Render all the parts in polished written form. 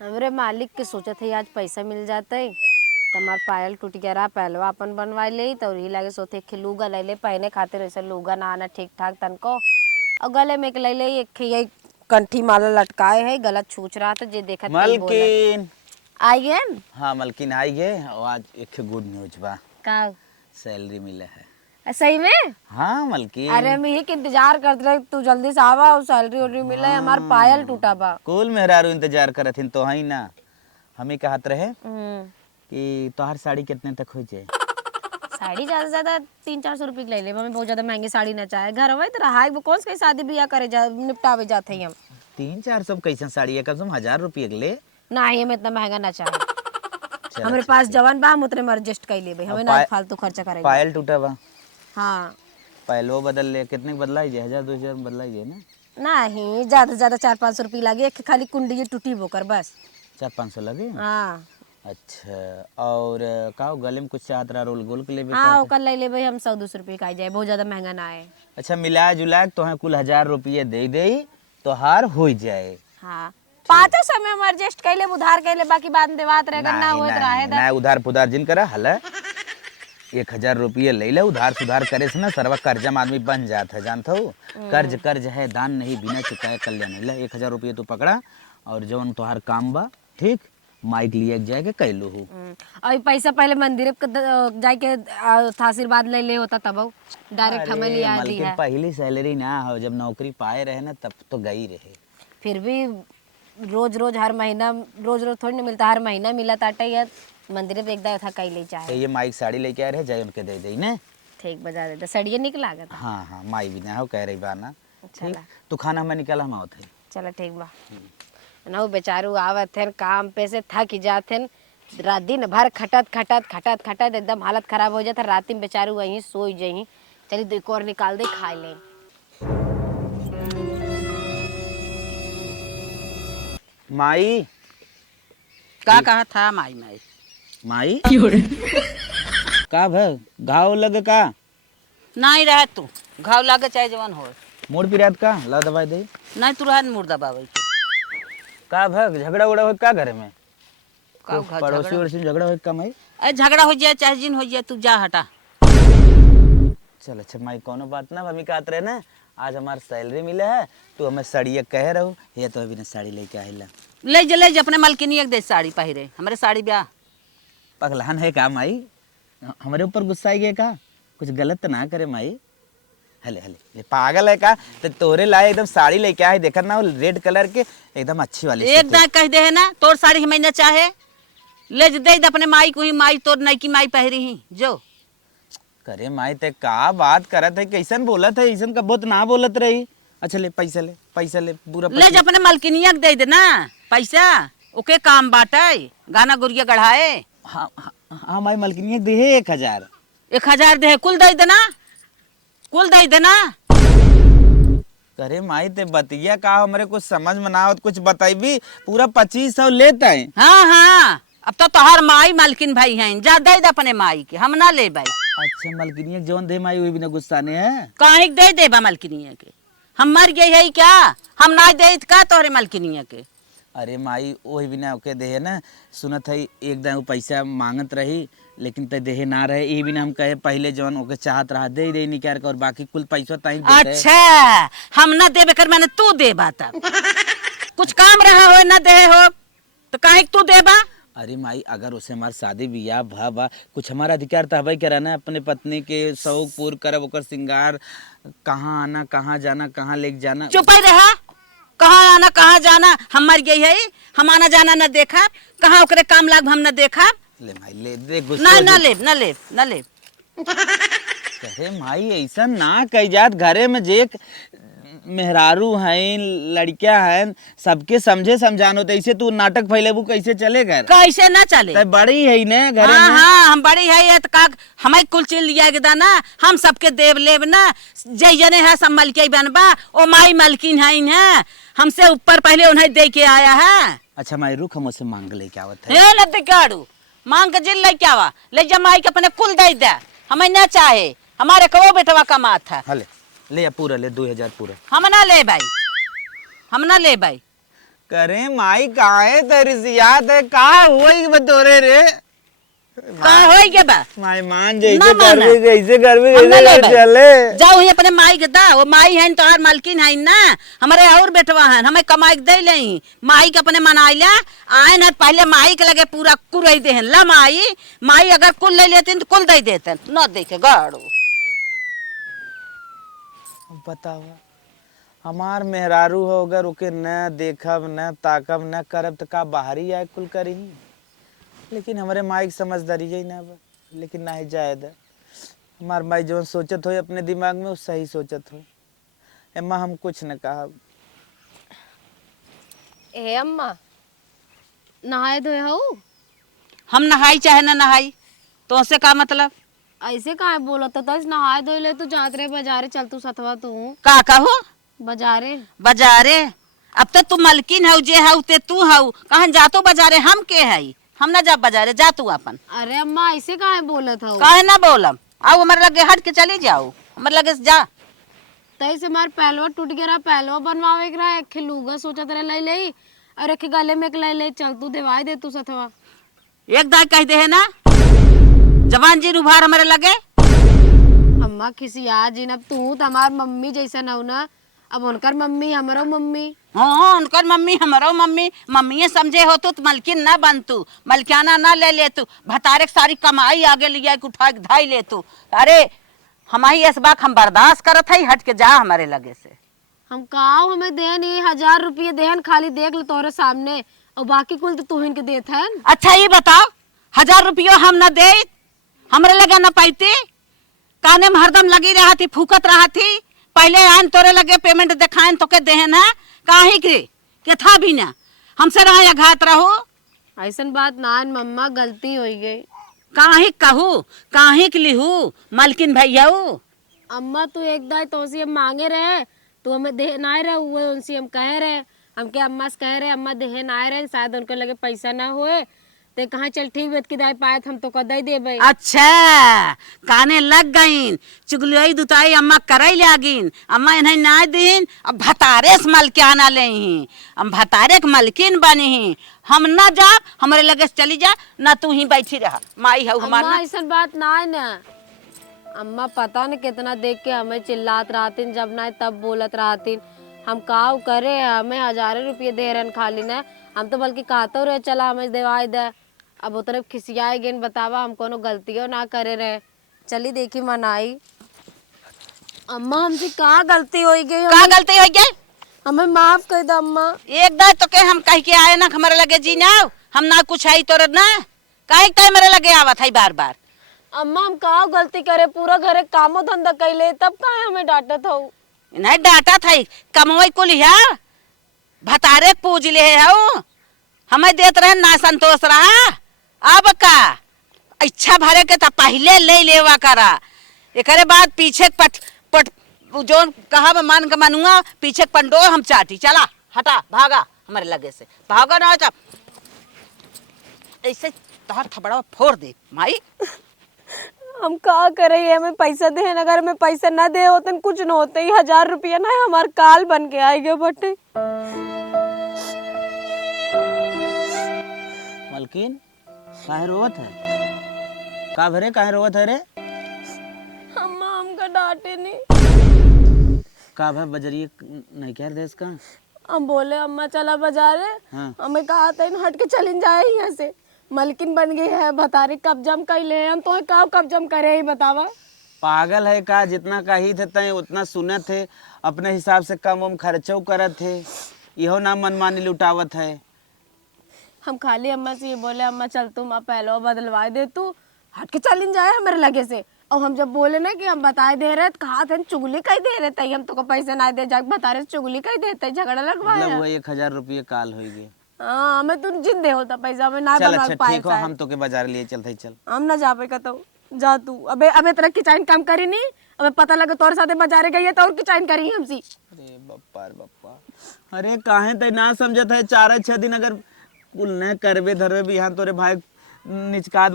हमरे मालिक के सोचत है आज पैसा मिल जाते तमार पायल टूट गया रहा पहलवा अपन बनवा ले तो ही लागे सोते एक लूगा ले ले पहने खातिर ऐसे लूगा ना आना ठीक ठाक तनको और गले में एक ले ले एक यही कंठी माला लटकाए है गला छूच रहा था जे देखत मलकिन आई गए। हाँ मलकिन आई गए और आज एक गुड न्यूज बा का सैलरी मिले है। सही में? हाँ मलकिन अरे मैं ही इंतजार करते रहे तू जल्दी से आवा और सैलरी वैलरी मिले हमार पायल टूटा बा कुल मेहरारू इंतजार करत हिन तो हई ना हमें कहत रहे कि तोहार साड़ी कितने तक हो जाए। साड़ी ज्यादा से ज्यादा 300-400 रुपये की ले ले हमें बहुत ज्यादा महंगी साड़ी ना चाहे घर में तो रहा वो कौन सी शादी ब्याह करे जा निपटावे जाते हैं हम 300-400 कैसन साड़ी है कम से कम 1000 रुपये ले ना ही हमें इतना महंगा ना चाहे हमारे पास जवान बा हम उतने में एडजस्ट कर ले भाई हमें ना फालतू खर्चा करेंगे। पायल टूटा बा हाँ पायलो बदल ले कितने बदला ही 1000-2000 बदला ही ना नहीं ज्यादा से ज्यादा 400-500 रुपये लगे एक खाली कुंडी टूटी बोकर बस 400-500 लगे। हाँ अच्छा और का गले में कुछ चादरा रोल गोल के ले हाँ कल ले ले भाई हम 100-200 रुपये का जाए बहुत ज्यादा महंगा ना आए। अच्छा मिला जुला तो है कुल 1000 रुपये दे दे तो हार हो जाए। हाँ पाँचों समय हम एडजस्ट कर ले उधार कर ले बाकी बाद में देवात रहेगा ना होत रहे ना उधार पुधार जिन करा हल 1000 रुपये ले ले उधार सुधार करे से ना सर्वा कर्जा में आदमी बन जाता है जानता हो। कर्ज है दान नहीं बिना चुकाए कल्याण नहीं। 1000 रुपये तू पकड़ा और जवन तुहार काम बा ठीक माइक लिए जाके कैलू हो और पैसा पहले मंदिर जाके आशीर्वाद ले ले होता तब डायरेक्ट हमें लिया दी है। पहली सैलरी ना हो जब नौकरी पाए रहे ना तब तो गई रहे फिर भी रोज रोज हर महीना रोज रोज थोड़ी ना मिलता हर महीना मिला ताटे यार मंदिर पे एकदम था कई ले चाहे ये माइक साड़ी लेके आ रहे जाए उनके दे दे ना ठीक बजा देता सड़िए निकला गया हाँ हाँ माई भी ना हो कह रही बाना चला तो खाना हमें निकाला हम आवत है चला ठीक बा ना वो बेचारू आवत थे काम पे से थक जाते रात दिन भर खटत एकदम हालत खराब हो जाता रात में बेचारू वहीं सोई जाही चलिए दो एक और निकाल दे खा ले। माई का कहा था माई माई माई का भग घाव लग का नहीं रह तू घाव लागे चाहे जवान हो मोड़ पिरात का ला दवाई दे नहीं तू रह मुर्दा बाबा का भग झगड़ा उड़ा हो का घर में का पड़ोसी वड़ोसी झगड़ा हो का माई अरे झगड़ा हो जाए चाहे जिन हो जाए तू जा हटा चल अच्छा माई कोनो बात ना मम्मी कहत रहे ना आज हमार सैलरी मिले है तू हमें साड़िया कह रहो ये तो अभी ना साड़ी लेके आइला ले जा अपने मालकिनी एक दे साड़ी पहिरे हमारे साड़ी ब्याह पगलान है का माई हमारे ऊपर गुस्सा आई गया का कुछ गलत तो ना करे माई हले हले ये पागल है का तो तोरे लाए एकदम साड़ी लेके आए देखा ना रेड कलर के एकदम अच्छी वाली एकदम कह दे है ना तोर साड़ी हमें ना चाहे ले दे अपने माई को ही माई तोर नई की माई पहरी ही जो करे माई ते का बात करत है कैसन बोलत है ऐसन का बहुत ना बोलत रही। अच्छा ले पैसा ले पूरा ले जा अपने मालकिनिया के दे देना पैसा ओके काम बाटे गाना गुड़िया गढ़ाए। हाँ हाँ माई मलकिनी दे 1000 1000 दे कुल दे देना करे माई ते बतिया का हमरे कुछ समझ में ना आवत कुछ बताइबी पूरा 2500 लेता है। हाँ अब तो तोहार माई मालकिन भाई हैं जा दे अपने माई के हम ना ले भाई। अच्छा मलकिनी जौन दे माई वही बिना गुस्सा ने है काहे दे देबा मालकिनिया के हम मर गए है क्या हम ना दे का तोहरे मालकिनिया के। अरे माई वही बिना ओके दे ना सुनत है एकदम पैसा मांगत रही लेकिन ते देहे ना रहे ये बिना हम कहे पहले जवन ओके चाहत रहा दे निकाल कर और बाकी कुल पैसा ताई देते। अच्छा हम ना देबे कर मैंने तू देबा तब कुछ काम रहा हो ना दे हो तो काहे तू देबा। अरे माई अगर उसे हमार शादी बियाह भा कुछ हमारा अधिकार तो हवाई करा ना अपने पत्नी के शौक पूर्ण करब ओकर श्रृंगार कहाँ आना कहाँ जाना कहाँ लेके जाना। चुप ही रहा कहाँ आना कहाँ जाना हम मर गई है हम आना जाना न देखा कहाँ ओकरे काम लाग हम न देखा। ले माई ले दे ना ले कहे माई ऐसा ना कही जात घरे में जे मेहरारू हैं लड़कियां हैं सबके समझे समझानो तो ऐसे तू नाटक फैलेबू कैसे चलेगा कैसे ना चले बड़ी है ना घरे हाँ, में। हाँ हम बड़ी है तो का हमें कुल चीज लिया गया ना हम सबके देव लेब ना जय जने है सब मलके बनबा ओ माई मलकिन है हमसे ऊपर पहले उन्हें दे के आया है। अच्छा माई रुक हम उसे मांग लेके आवत है लद्दे काड़ू मांग के जिल लेके आवा ले जा माई के अपने कुल दे दे हमें ना चाहे हमारे कहो बेटवा का माथ है ले पूरा ले 2000 पूरा हम ना ले भाई करे माई कहाँ है तेरी सियात है कहाँ हुआ ही बतोरे रे का होई के बा माई मान ना माना। जैसे कर भी हम ना जैसे लेबे। चले जाओ ही अपने माई के दा वो माई है तो हर मालकिन है ना हमारे और बेटवा है हमें कमाई के दे ले माई के अपने मनाइला आए ना पहले माई के लगे पूरा कुरई दे ला माई माई अगर कुल ले लेती तो कुल दे देते न दे के गाड़ो बताओ हमार मेहरारू हो अगर ओके न देखब न ताकब न करब तो का बाहरी आए कुल करी लेकिन हमारे माई की समझदारी है ना लेकिन ना ही जायद हमार माई जो सोचत हो अपने दिमाग में वो सही सोचत हो एम्मा हम कुछ न कहा ए अम्मा नहाए धोए हो हम नहाई चाहे ना नहाई तो उससे का मतलब ऐसे काहे बोलत तो नहाए धोए ले तू जात रहे बाजारे चल तू सतवा तू का कहो बाजारे बाजारे अब तो तू मलकिन हऊ जे हऊ ते तू हऊ कहाँ जातो बाजारे हम के हई हम ना जा बाजारे जा तू अपन अरे अम्मा ऐसे काहे बोलत हो काहे ना बोलम आओ हमारे लगे हट के चली जाओ हमारे लगे से जा तैसे हमार पहलवा टूट गया रहा पहलवा बनवावे के रहा एक लूगा सोचत रहे ले ले और एक गले में ले ले चल तू देवाई दे तू सतवा एक दाई कह दे है ना जवान जी उभार हमारे लगे अम्मा खिसिया जी अब तू तो हमार मम्मी जैसा न हो ना अब उनकर मम्मी हमारो मम्मी हाँ उनकर मम्मी हमारो मम्मी मम्मी समझे हो तो मलकिन ना बन तू मलकियाना ना ले ले तू भतारे सारी कमाई आगे लिया उठा के धाई ले तू अरे हमारी इस बात हम बर्दाश्त करत है हट के जा हमारे लगे से हम कहा हमें देन 1000 रुपये देन खाली देख ले तोरे सामने और बाकी कुल तो तू इनके देत है अच्छा ये बताओ 1000 रुपया हम न दे हमरे लगे न पाइती काने में हरदम लगी रहा थी फूकत रहा थी पहले आन तोरे लगे पेमेंट दिखाएं तो के देहन है काहे के था भी ना हमसे रहा या घात रहो ऐसन बात ना मम्मा गलती हो गई काहे कहू काहे के लिहू मलकिन भैया अम्मा तू एक दाई तो से हम मांगे रहे तू हमें दे ना रहे हुए उनसे हम कह रहे हम के अम्मा से कह रहे अम्मा देहे ना रहे शायद उनके लगे पैसा ना हुए ते कहा चल ठीक बेत की दाई पाए हम तो कदई देबे अच्छा काने लग गईन चुगलियाई दुताई अम्मा करई लागिन अम्मा इन्हें ना दीन अब भतारे से मलकियाना ले हम भतारे के मलकिन बनी हम ना जा हमारे लगे से चली जा ना तू ही बैठी रहा माई हऊ अम्मा हमार ऐसन बात ना है ना अम्मा पता न कितना देख के हमें चिल्लात रहतीन जब ना तब बोलत रहतीन हम काव करे हमें 1000 रुपये दे रहे खाली ना हम तो बल्कि कहते रहे चला हमें देवाई दे अब वो तरफ खिसियाए गेन बतावा हम कोनो गलतियों ना करे रहे चली देखी मनाई अम्मा हमसे कहाँ गलती हो गई का गलती हो गई हमें माफ कर दो अम्मा एक दाय तो के हम कह के आए ना हमारे लगे जी ना हम ना कुछ आई तोर ना काहे काहे मेरे लगे आवत है बार बार अम्मा हम कहाँ गलती करे पूरा घरे कामो धंधा कैले तब काहे हमें डांटत हो नहीं डांटा था कमवई कुल है भतारे पूज ले है हमें देत रहे ना संतोष रहा अब का इच्छा भरे के तो पहले ले लेवा करा एकरे बाद पीछे पट पट जो कहा मान के मानूंगा पीछे पंडो हम चाटी चला हटा भागा हमारे लगे से भागा ना जा ऐसे तहर थपड़ा फोड़ दे माई हम का करे हमें पैसा दे अगर हमें पैसा ना दे होते कुछ न होते ही 1000 रुपया ना हमारे काल बन के आएगा बटे मलकिन काहे रोवत है का भरे काहे रोवत है रे अम्मा हमका डांटे नहीं का भे बजरिए नहीं कह देस का हम बोले अम्मा चला बाजारे हाँ। हमें कहा था हट के चलिन जाए यहाँ से मलकिन बन गई है बतारी कब्जम कैले हम तो का कब्जम करे ही बतावा पागल है का जितना कही थे तय उतना सुने थे अपने हिसाब से कम उम खर्चो करत थे इहो ना मनमानी लुटावत है हम खाली अम्मा से ये बोले अम्मा चल तुम पहलो बदलवा दे तू हट के चलिन जाए हमारे लगे से और हम जब बोले ना कि हम बताए दे रहे कहा थे चुगली कही दे रहे थे हम तो को पैसे ना दे जाके बता रहे चुगली कही देते झगड़ा लगवाया मतलब वो 1000 रुपये काल हो गए हाँ हमें तुम जिंदे होता पैसा में ना चल बनवा अच्छा पाए ठीक हो हम तो के बाजार लिए चलते चल हम ना जा पाएगा तो जा तू अबे अबे तरह की चाइन काम करी नहीं अबे पता लगे तोर साथे बाजारे गई है तो और की चाइन करी हमसी अरे बप्पा रे बप्पा अरे काहे ते ना समझत है 4-6 दिन अगर कुल न करबे धरबे बिहान तोरे भाई निचकात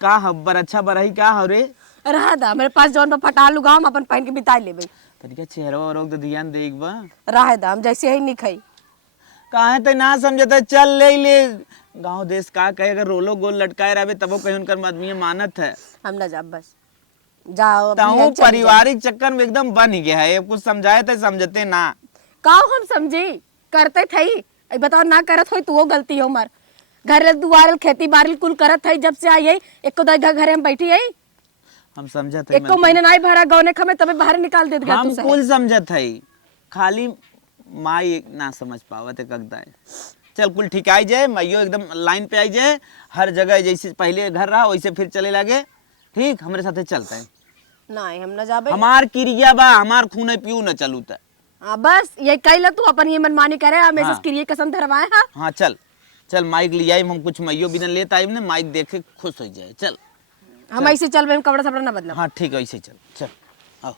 का हब्बर अच्छा बरही का हो रे रहा दा मेरे पास जौन पर फटा लुगा हम अपन पहन के बिता लेबे तनिका चेहरा और तो ध्यान देख बा रहा दा हम जैसे ही नहीं खाई काहे ते ना समझता चल ले गांव देश का कहे अगर रोलो गोल लटकाए रहे तबो कहीं उनकर आदमी मानत है। हम ना जाब बस जाओ अब ताऊ यहीं चली पारिवारिक चक्कर में एकदम बन ही गया है, कुछ समझाए तो समझते ना। का हम समझी करते थई ए बताओ ना करत होई तो वो गलती हो मार घर दुआर खेती बाड़ी कुल करत थई जब से आई है एको दगा घरे हम बैठी है हम समझत है एको महीना नहीं भरा गौने खमे तबे बाहर निकाल देत गा हम तू कुल समझत है, खाली माई ना समझ पावत है कगदा है। चल कुल ठीक आई जाए, माइयो एकदम लाइन पे आई जाए, हर जगह जैसे पहले घर रहा वैसे फिर चले लगे। ठीक हमारे साथे चलता है। नहीं हम ना जाबे हमार क्रिया बा, हमार खूने पियू न चलू त। हां बस ये कहला तू अपन ये मनमानी करे हमेशा हाँ। क्रिया कसम धरवाए हां हाँ चल चल माइक ले आई, हम कुछ माइयो बिना लेता आई ना, माइक देखे खुश हो जाए। चल हम ऐसे चल बे कपड़ा सपड़ा ना बदला हाँ ठीक है ऐसे चल चल आओ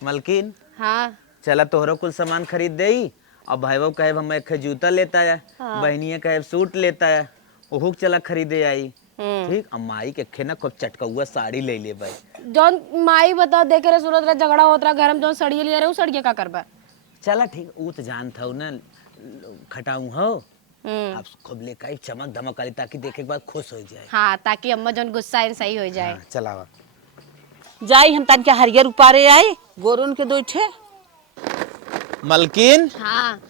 मलकिन हां चला तोहरा कुल सामान खरीद दे। अब भाई बाबू कहे हम एक जूता लेता है, बहनिया कहे सूट लेता है, ओहू चला खरीदे आई। ठीक अब माई के खे ना खूब चटकौआ साड़ी ले ले भाई। जौन माई बताओ देखे रे सूरत रे झगड़ा होत रहा घर में जौन सड़िए ले रहे उ सड़िए का करबा चला ठीक ऊ तो जानत हूँ ना खटाऊ हो। अब खूब ले काई चमक धमक वाली ताकि देखे के बाद खुश हो जाए। हाँ ताकि अम्मा जौन गुस्सा है सही हो जाए। हाँ, चलावा जाई हम तन के हरियर उपारे आई गोरुन के दो ठे। मलकिन हाँ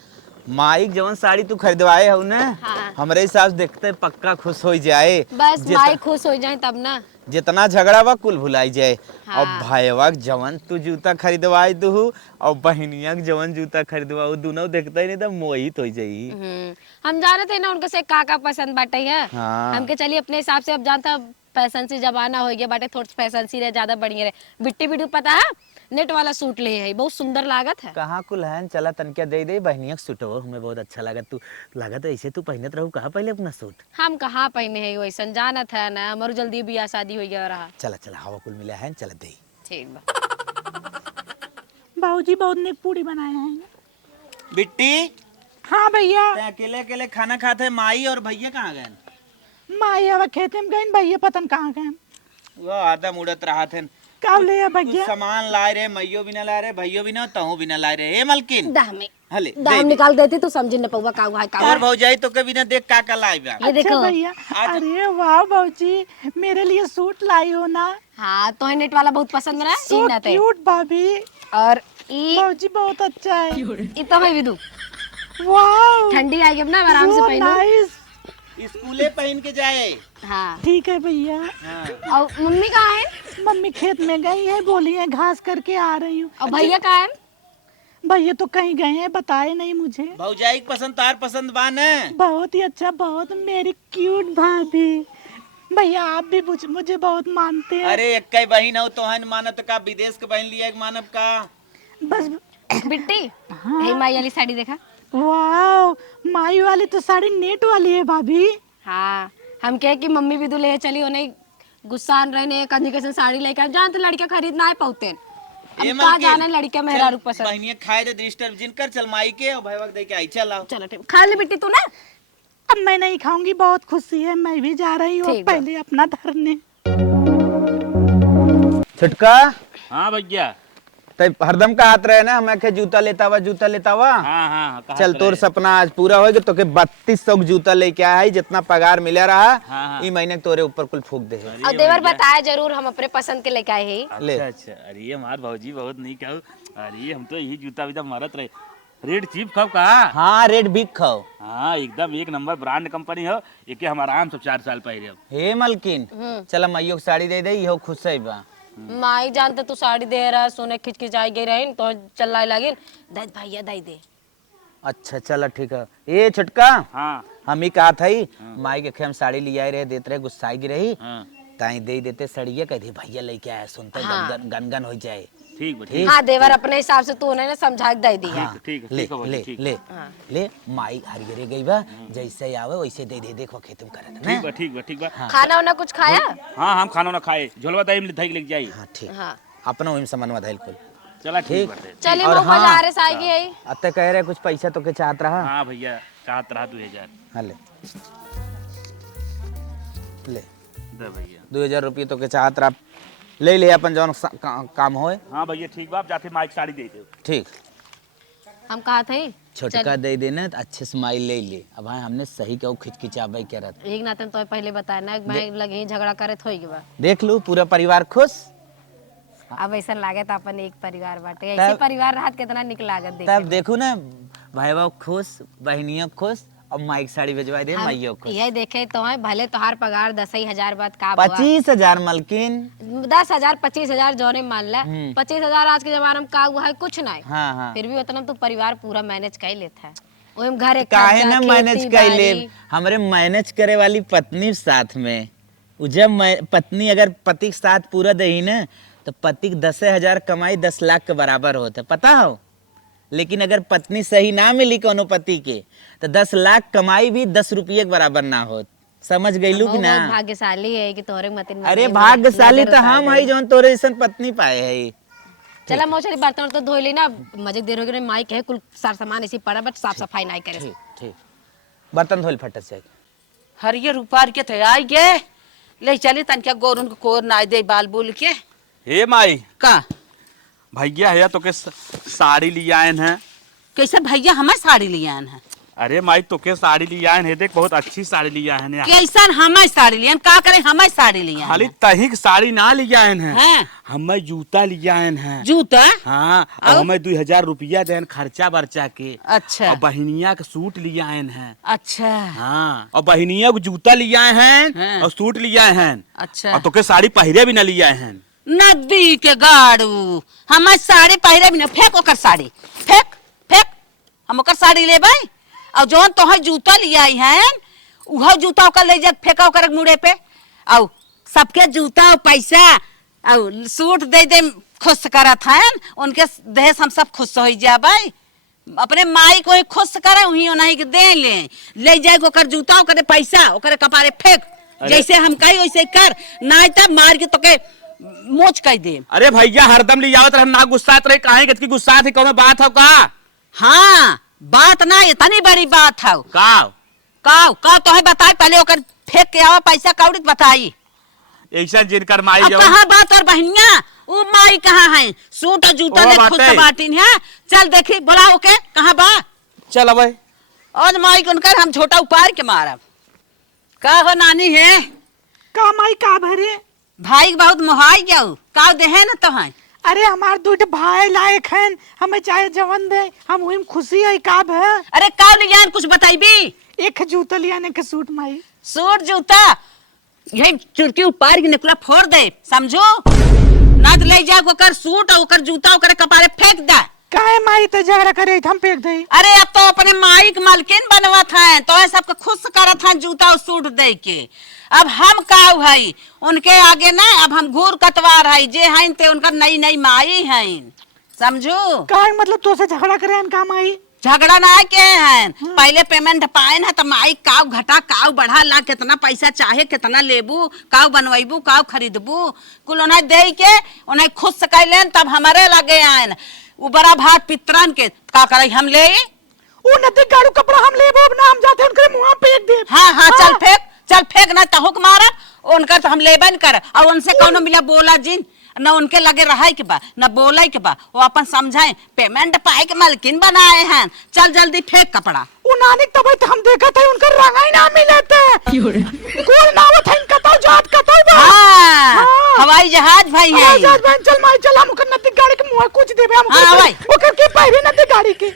माइक जवन साड़ी तू खरीदवाए हो ना, हाँ। हमरे हिसाब से देखते पक्का खुश हो जाए। बस माई खुश हो जाए तब ना। जितना झगड़ा बा कुल भुलाई जाए। हाँ। और भाईवा जवन तू जूता खरीदवाई दू और बहनिया के जवन जूता खरीदवाऊ दोनों देखते ही नहीं तो मोहित हो जाई। हम जाने थे ना उनके से का पसंद बाटे है। हाँ। हमके चलिए अपने हिसाब से अब जानता फैशन सी जमाना हो गया बाटे थोड़ा फैशन सी रहे ज्यादा बढ़िया रहे। बिट्टी बिट्टू पता है नेट वाला सूट ले है बहुत सुंदर लागत है। कहाँ कुल है चला तनकिया दे दे बहनिया के सूट हमें बहुत अच्छा लगा। तू लागत ऐसे तू पहनत रहू कहाँ पहले अपना सूट। हम कहाँ पहने है वैसा जानत है ना हमारे जल्दी बियाह शादी हो गया रहा। चला चला हवा कुल मिला है चला दे। ठीक बा बाबूजी बहुत नेक पूरी बनाए हैं। बिट्टी हाँ भैया अकेले अकेले खाना खाते माई और भैया कहाँ गए? माई अब खेते में गए भैया पतन कहाँ गए। वो आदम उड़त रहा थे। कब ले कुछ भैया सामान लाए रे मैयो भी ना लाए रे भैयो भी ना तहू भी ना लाए रे। ए मलकिन दाम में हले दाम निकाल देती तो समझ न पाऊंगा का हुआ और भौजाई तो कभी ना देख का लाई बा। ये देखो अच्छा भैया अरे वाह बाबूजी मेरे लिए सूट लाई हो ना। हाँ तो नेट वाला बहुत पसंद रहा सो ई ना ते क्यूट भाभी और ई बाबूजी बहुत अच्छा है। ई तो मैं भी दूं वाह ठंडी आएगी अब ना आराम से पहनो। नाइस स्कूले पहन के जाए। हाँ ठीक है भैया। और मम्मी कहाँ है मम्मी खेत में गई है बोली है घास करके आ रही हूँ। और भैया कहाँ है भैया तो कहीं गए हैं बताए नहीं मुझे। भौजाई पसंद तार पसंद बा न। बहुत ही अच्छा बहुत मेरी क्यूट भाभी। भैया आप भी मुझे बहुत मानते हैं। अरे एक कई बहन हो तो हन मानत का विदेश के बहन लिया एक मानव का। बस बिट्टी हे माई वाली साड़ी देखा। वाह माई वाली तो साड़ी नेट वाली है भाभी। हाँ हम कहे कि मम्मी भी दूल्हे चली उन्हें गुस्सा रहने कंजी कैसे साड़ी लेकर जान तो लड़का खरीदना है पौते हम कहाँ जाना है लड़का मेहरा पसंद। बहनिया खाए दे डिस्टर्ब जिनकर चल माई के और भाईवा दे के आई चल। चलो ठीक खा ले बिट्टी तू ना। अब मैं नहीं खाऊंगी बहुत खुशी है मैं भी जा रही हूँ ठीक बा। पहले अपना धरने। छुटका हाँ भैया तब हरदम का हाथ रहे ना हमें के जूता लेता हुआ। हाँ कहा चल तो तोर रहे। सपना आज पूरा होगा तो के 3200 जितना लेके आया है जितना पगार मिला रहा हाँ। ई महीने तोरे ऊपर कुल फूक दे। और देवर बताया जरूर हम अपने पसंद के लेके आए हैं। ले। अच्छा अरे हमार भौजी बहुत नहीं कहू। अरे हम तो यही जूता विता मारत रहे। रेड चीप खाओ कहा। हाँ रेड बिग खाओ। हाँ एकदम एक नंबर ब्रांड कंपनी हो। एक हमारा आराम से 4 साल पहले। हे मलकिन चल मैयो के साड़ी दे दे इहो खुश है बा। माई जानते तू साड़ी दे रहा सोने खिंच खिंच आई गई रही तो चल लगिन दे भैया दे दे। अच्छा चल ठीक है। ए छुटका हाँ हम ही कहा था माई के खेम साड़ी ले आए रहे देते रहे गुस्साई की रही हाँ ताई दे देते सड़िया कहती भैया लेके आया सुनते गन गन हो जाए। ठीक बा ठीक। हाँ देवर अपने हिसाब से तू उन्हें समझा के दे दी है। हाँ, ठीक है, ले ठीक है भाई, ले ठीक। ले हाँ। ले माई हरियरे गई बा जैसे आवे वैसे दे दे देखो खेतम करे ना। ठीक बा ठीक बा ठीक बा। खाना वाना कुछ खाया। हाँ हम खाना ना खाए झोलवा दही में धई लेके जाई। हाँ ठीक हाँ अपना वही सामान वधाइल कुल। चला ठीक बाटे। चलिए और वो हाँ। बाजार से आएगी यही। अत्ते कह रहे कुछ पैसा तो के चाहत रहा। हाँ भैया चाहत रहा 2000 हाँ ले ले दे भैया। 2000 रुपये तो के चाहत रहा ले ले अपन जौन काम होए। हाँ भैया ठीक बा आप जाके माइक साड़ी दे दो। ठीक हम कहा थे छोटका दे देना तो अच्छे स्माइल ले ले। अब हाँ हमने सही क्यों खिचखिचाबाई क्या रहता। एक नाते तो पहले बताया ना मैं लगे ही झगड़ा करे थोई के बा। देख लू पूरा परिवार खुश। अब ऐसा लागे तो अपन एक परिवार बाटे, ऐसे परिवार रात कितना निक लागत देखे। तब देखू ना भाई बाबू खुश, बहनियों खुश और माइक साड़ी भेजवा दे माइयों खुश। ये देखे तो है भले तोहार पगार 10,000 बात का 25,000 मलकिन 10,000 25,000 जोने मान ला 25,000 आज के जमाने में का हुआ है कुछ नहीं। हाँ हाँ फिर भी उतना तो परिवार पूरा मैनेज कर लेता है। ओम घरे काहे ना मैनेज कर ले। हमारे मैनेज करे वाली पत्नी साथ में जब पत्नी अगर पति के साथ पूरा दही ना तो पति 10,000 कमाई 10 लाख के बराबर होता पता हो। लेकिन अगर पत्नी सही ना मिली कोनो पति के तो 10 लाख कमाई भी 10 रुपये के बराबर ना हो। समझ गईलू कि ना। भाग्यशाली है कि तोहरे मतिन। अरे भाग्यशाली तो हम है जो तोरे जैसन पत्नी पाए है। चला मोचरी बर्तन तो धोई ली ना, मजे देर हो गई माइक है कुल सार सामान इसी पड़ा बट साफ सफाई नहीं करे। ठीक ठीक बर्तन धोल फटक से। हरियर ऊपर के थे आई गे ले चली तनका गोरुन को कोर ना दे बाल बुल के। हे माई का भैया है तो के साड़ी लिया हैं। कैसे भैया हमार साड़ी लियान है? अरे माई तो के साड़ी लिया है देख बहुत अच्छी साड़ी लिया है। कैसन हमार साड़ी लियान का करे हमार साड़ी लियान? खाली तही के साड़ी ना लिया है हैं? हमें जूता लिया है। जूता? हाँ और हमें 2,000 रुपया देन खर्चा बर्चा के। अच्छा और बहनिया का सूट लिया है। अच्छा हाँ और बहनिया को जूता लिया है हाँ। और सूट लिया है। अच्छा और तो के साड़ी पहरे भी ना लिया है। नदी के गाड़ू हमार साड़ी पहरे भी ना। फेंक ओकर साड़ी फेंक फेंक हम ओकर साड़ी लेबै। और जौन तोहर जूता लिया है उह जूता ओकर ले जा फेंका ओकर मुड़े पे। और सबके जूता और पैसा और सूट दे दे खुश करत हैं उनके देह हम सब खुश हो जाबै। अपने माई को ही खुश करे वही उन्हीं के दे ले जाए ओकर जूता ओकर पैसा ओकर कपारे फेंक। जैसे हम कही वैसे कर ना तब मार के तोके मोच कह दे। अरे भैया हरदम ले आवत रह ना गुस्सात रहे काहे के गुस्सा थी कोनो बात हो का? हाँ बात ना इतनी बड़ी बात है। का तो है बताई पहले ओकर फेंक के आवा पैसा कौड़ी बताई। ऐसा जिनकर माई अब कहाँ बात और बहनिया वो माई कहाँ है? सूट और जूता ले खुद से बाटिन है। चल देखी बुलाओ के कहाँ बा। चल अब और माई को उनकर हम छोटा उपार के मारब। का हो नानी है का माई का भरे भाई बहुत मुहाई जाऊ का दे है ना तो है। अरे हमार दूध भाई लायक हैं हमें चाहे जवन दे हम वही खुशी है का भे। अरे का लिया कुछ बताइबी? एक जूता लियाने के सूट माई। सूट जूता यही चुरकी उपार के निकला फोड़ दे समझो ना तो ले जा ओकर सूट और ओकर जूता ओकर कपारे फेंक दे। काहे माई तो झगड़ा करे हम फेंक दे। अरे अब तो अपने माई के मालकिन बनवत हैं तो सबके खुश करत हैं जूता और सूट दे के। अब हम का है उनके आगे ना अब हम घूर कतवार है जे हैं ते उनका नई नई माई हैं समझो। काहे मतलब तो से झगड़ा करे हम का माई? झगड़ा ना के हैं पहले पेमेंट पाए ना तो माई काव घटा काव बढ़ा ला कितना पैसा चाहे कितना लेबू काव बनवाइबू काव खरीदबू कुल उन्हें दे के उन्हें खुश कर लेन तब हमारे लगे आयन उबरा भात पितरन के का करे हम ले वो नदी गाड़ू कपड़ा हम लेबो अब ना हम जाते उनके मुंह पे फेंक दे। हाँ चल फेंक ना तहुक मारब उनका तो हम लेबन कर और उनसे कौनो मिला बोला जिन न उनके लगे रहा के बा न बोला के बा वो अपन समझाए पेमेंट पाए के मालकिन बनाए हैं। चल जल्दी फेंक कपड़ा। वो नानी तब तो हम देखा था उनका रंग ही ना मिलते कोई ना वो था इनका तो जात का तो हाँ हवाई जहाज भाई है जहाज बहन चल माई चल हम उनका नदी गाड़ी के मुंह कुछ देबे हम हाँ भाई ओकर के पहले नदी गाड़ी के।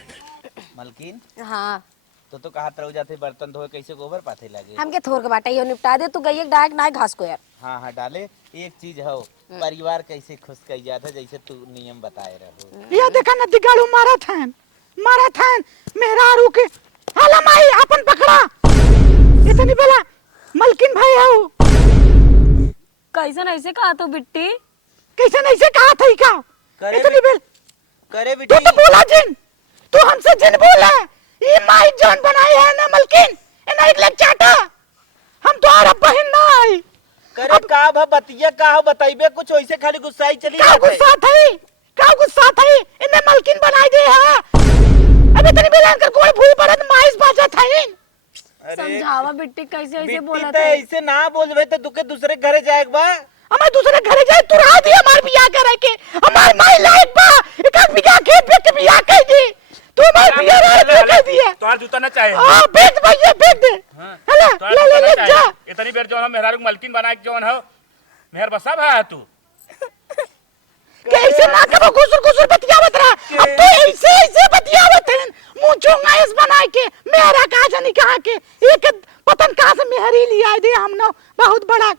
मलकिन हाँ तो कहा तरह जाते बर्तन धोए कैसे गोबर पाथे लगे। हमके थोर के बाटा ये निपटा दे तू गई एक डायरेक्ट ना घास को यार। हाँ हाँ डाले एक चीज हो परिवार कैसे खुश कर जाता जैसे तू नियम बताए रहो। ये देखा नदी गाड़ू मारा था मेहरारू के हाला माई अपन पकड़ा इतनी बेला मलकिन भाई हो कैसन ऐसे कहा तो बिट्टी कैसे ऐसे कहा था का करे इतनी बेल करे तू बेटी तो बोला जिन तू हमसे जिन बोला ये माई जान बनाई है ना मलकिन इना एक लेक चाटा हम तो और बहन ना आई करे का भा बतिया का हो बताइबे कुछ वैसे खाली गुस्सा ही चली का गुस्सा था इन्हें मलकिन बनाई दे है अबे तनी बेलान कर कोई भूल परत माइस बाजा था समझावा बिट्टी कैसे ऐसे बोला था ऐसे ना बोलबे तो दुके दूसरे घरे जाएक बा हमारे दूसरे घरे जाए तू रहा दी हमार बियाह करे के हमार माई लायक बा एक बियाह खेत पे के बियाह कह दी तू मैं पिया रहा कह दिया तोहार जूता ना चाहे हां फेंक भैया फेंक दे हेला ले ले जा इतनी बेर जो हम मेहरारू के मलकिन बना के जवन हो मेहर बसा भा तू कैसे ना कब गुसर गुसर बतियावत रहा अब तो ऐसे बतियावत है मुंचो गाइस बना के मेरा कहा जानी कहां के एक पतन कहां से मेहरी लिया दे हमने बहुत बड़ा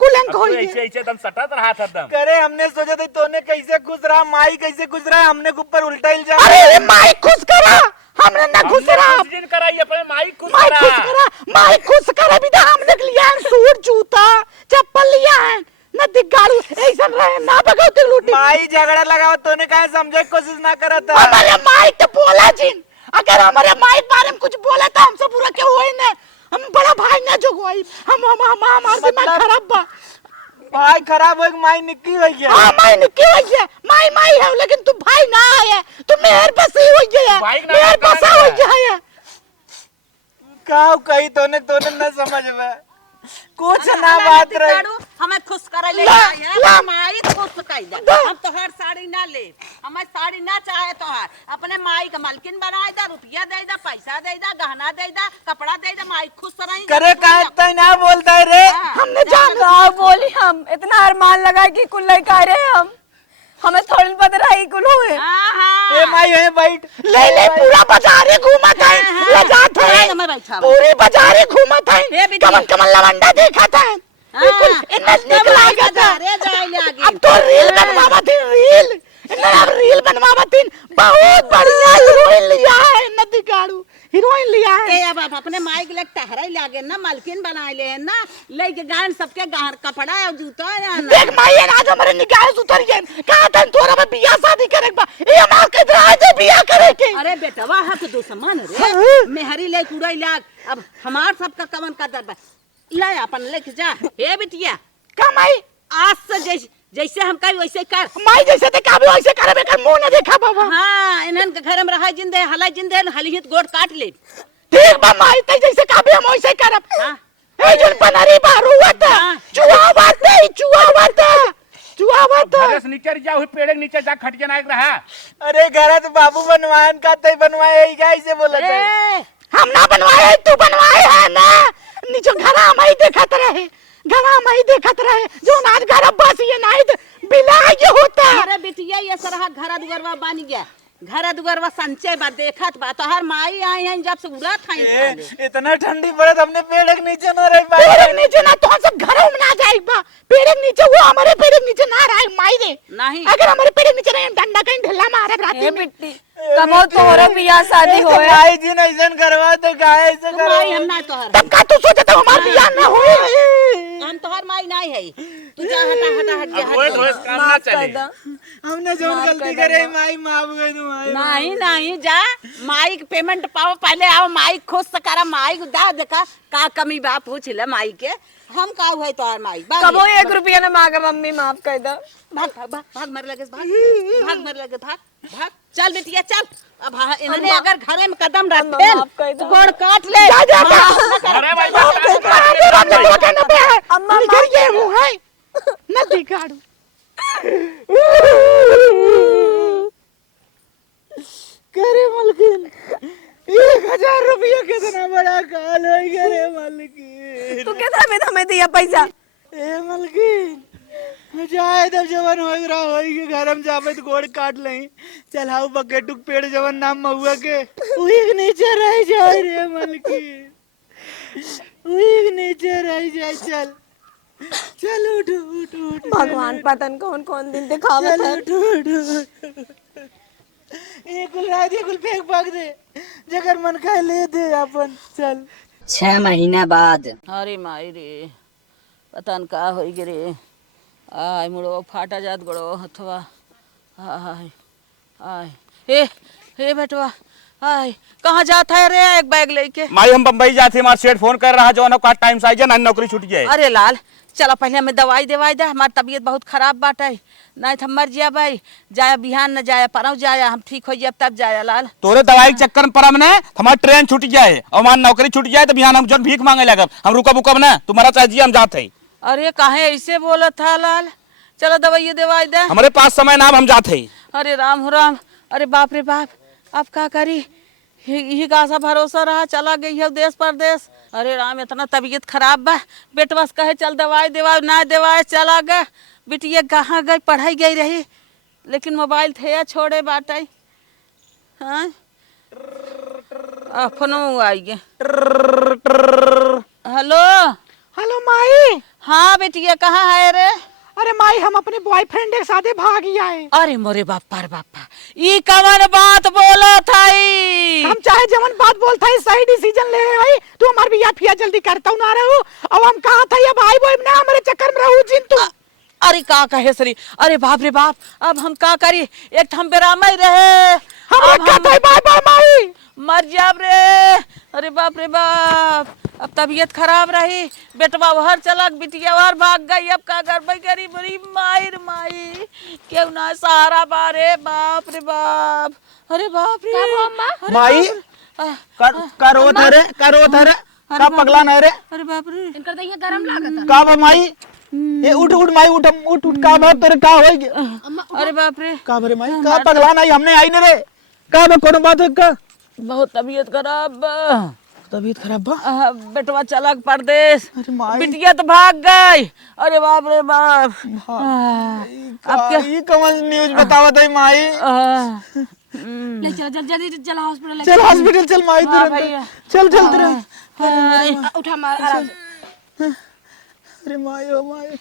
कुलंक हो ऐसे ऐसे दम सटत रहा था दम करे हमने सोचा था तूने कैसे खुश रहा माई कैसे खुश रहा हमने ऊपर उल्टा इल्जाम अरे माई खुश करा हमने ना खुश रहा दिन कराई अपने माई खुश माई करा खुश करा माई खुश करा भी हमने लिया है सूट जूता चप्पल लिया है न दिगाड़ू ऐसा रहे ना भगवती लूटी माई झगड़ा लगावा तूने कहा समझे की कोशिश ना करा था हमारे माई तो बोला जिन अगर हमारे माई के बारे में कुछ बोला तो हमसे बुरा क्यों हुआ ना हम बड़ा भाई ना जो हुआ हम हमार दिमाग खराब बा भाई खराब हो माई निक्की हो गया हां माई निक्की हो गया माई है लेकिन तू भाई ना है तू मेहर बसी हो गया मेहर बसा हो गया काऊ कही तूने ना समझ में कुछ ना बात रही हमें खुश करे ले आया माई खुश कर दे हम तो हर साड़ी ना ले हमें साड़ी ना चाहे तो हर अपने माई का मालकिन बनाए दा रुपया दे दा पैसा दे दा गहना दे दा कपड़ा दे दा माई खुश रही करे कहता ना बोलता है रे हमने जान का बोली हम इतना अरमान लगा कि कुल लड़का रहे हम हमें थोड़ी पता रही कुल हुए ए माई है बैठ ले पूरा बाजार घूमत है ले जात है पूरी बाजार घूमत है कमल लवंडा देखा था बिल्कुल इतना निकला गया था अब तो रील बनवावा थी रील अब रील बनवावा थी बहुत बढ़िया हीरोइन लिया है नदी गाड़ू हीरोइन लिया है अब अपने माई के लिए टहरा लागे ना मालकिन बनाए ले ना लेके गान सबके गार कपड़ा और जूता है ना देख माई आज हमारे निगाह से उतर गए कहा था तोरा में बियाह शादी करे बा ये हमार के इधर से बियाह करे के अरे बेटा वाह तो दुश्मन रे मेहरी ले कुड़ाई लाग अब हमार सबका कवन कदर बा ले अपन लेके जा हे बिटिया का माई आज से जैसे हम कही वैसे कर माई जैसे ते काबे वैसे करे बेकर मुंह न देखा बाबा हां इनन के घर में रहा जिंदे हला जिंदे हलिहित गोड़ काट ले ठीक बा माई ते जैसे काबे हम वैसे करब हां ए जन पनारी बारू वत चुआ बात घरे से नीचे जा हुई पेड़ के नीचे जा खटिया ना एक रहा अरे घर तो बाबू बनवान का तय बनवाए कैसे बोला हम ना बनवाए तू बनवाए है ना नीचे घर हम ही देखत रहे घर हम ही देखत रहे जो आज घर बस ये नहीं बिला ये होता अरे बिटिया ये सरहा घर दुगरवा बन गया घर दुगरवा संचय बा देखत बा तो हर माई आई हैं जब से उड़त हैं इतना ठंडी पड़त हमने पेड़ के नीचे न रह पेड़ पाए के नीचे ना तो सब घर में ना जाए बा पेड़ के नीचे वो हमारे पेड़ के नीचे ना रहे माई रे नहीं अगर हमारे पेड़ के नीचे रहे डंडा कहीं ढिल्ला मारे राती में कबो तोहरा बियाह शादी होए माई जी ने ऐसा करवा तो काहे ऐसे तो करवा माई हम ना तोहर तब का तू सोचे तो हमार बियाह ना होए हम तोहर माई नहीं है तू जा हट जा अब रोज रोज काम ना चले हमने जो गलती करे माई माफ कर दो माई नहीं जा माई के पेमेंट पाओ पहले आओ माई खुश से करा माई को दा देखा का कमी बा पूछ ले माई के हम का हुआ तोहर माई कबो 1 रुपया ना मांगे मम्मी माफ कर दो भाग मर लगे भाग चल बेटिया चल अब इन्होंने अगर घरे में कदम रखते तो गोड़ काट ले अरे भाई अम्मा घर ये मुंह है नदी काड़ू करे मलकिन 1000 रुपया कितना बड़ा काल है करे मलकिन तू कितना में हमें दिया पैसा ए मलकिन जाए तब जवन हो रहा होई के घर हम जाबे तो गोड़ काट लई चल हाउ बकेटुक पेड़ जवन नाम महुआ के उही के नीचे रह जाए रे मलकिन उही के नीचे रह जाए चल चल उठ भगवान पतन कौन दिन दिखावत है उठ एक गुल रात एक गुल फेंक भाग दे जगर मन का ले दे अपन चल 6 महीना बाद अरे माई रे पतन का होई गे आय मुड़ो फाटा जात गड़ो हथवा आय आय हे बेटवा आय कहाँ जाता है रे एक बैग लेके माई हम बम्बई जाते हमारे सेठ फोन कर रहा जो का टाइम से आई जा नौकरी छूट जाए अरे लाल चलो पहले हमें दवाई देवाई दे हमारी तबीयत बहुत खराब बाटे नहीं तो हम मर जिया भाई जाया बिहान न जाया परव जाया हम ठीक हो जाए तब जाया लाल तोरे दवाई के चक्कर में परम ने हमारी ट्रेन छूट जाए और हमारी नौकरी छूट जाए तो बिहान हम जो भीख मांगे लगा हम रुकब उकब ना तुम्हारा चाहिए हम जाते अरे काहे ऐसे बोला था लाल चलो दवाई दवाई दे हमारे पास समय नाम हम जाते अरे राम हो राम अरे बाप रे बाप अब का करी, ही का सा भरोसा रहा, चला गई है देश परदेश। अरे राम, इतना तबीयत खराब बा, बेट बस कहे चल दवाई देवा, ना दवाई चला गया। बिटिया कहाँ गई, पढ़ाई गई रही, लेकिन मोबाइल थे छोड़े बाटे। हाँ अपनो आई गए। हेलो हेलो माई। हाँ बेटिया कहाँ है रे? अरे माई, हम अपने बॉयफ्रेंड के साथ भाग ही आए। अरे मोरे बापा रे बापा, ई कवन बात बोला थाई? हम चाहे जवन बात बोलता है सही डिसीजन ले आई। तू हमार बियाह फिया जल्दी करता हूँ ना रहू। अब हम कहा था अब आई बोई ना हमारे चक्कर में रहू जिन तू। अरे का कहे सरी, अरे बाप रे बाप, अब हम का करी? एक हम बेरामा ही रहे, हम कहते हैं बाय बाय माई। मर जाब रे। अरे बाप रे बाप, अब तबीयत खराब रही, बेटवा वहर चलक, बिटिया वहर भाग गई। अब का गड़बड़ करी? बड़ी माई माई, क्यों ना सहारा बारे। बाप रे बाप, अरे बाप रे। अरे माई करो थरे का पगला नहीं रे? अरे बाप रे, इनकर दहिया गरम लागत का बा माई? ये उठ माई, उठ का बा तेरे का होई? अरे बाप रे, का बरे माई, का पगला नहीं हमने आई न रे? का बा कोनो बात है का? बहुत तबीयत खराब बा। तबीयत खराब बा? बेटवा चलक परदेश, अरे माई, बिटिया तो भाग गई। अरे बाप रे बाप, अब क्या ये कौन न्यूज़ बतावत है माई? ले चल जल्दी चल हॉस्पिटल ले चल हॉस्पिटल चल माई, हाँ तुरंत भैया। चल तुरंत। उठा मार आराम से। अरे माई ओ माई।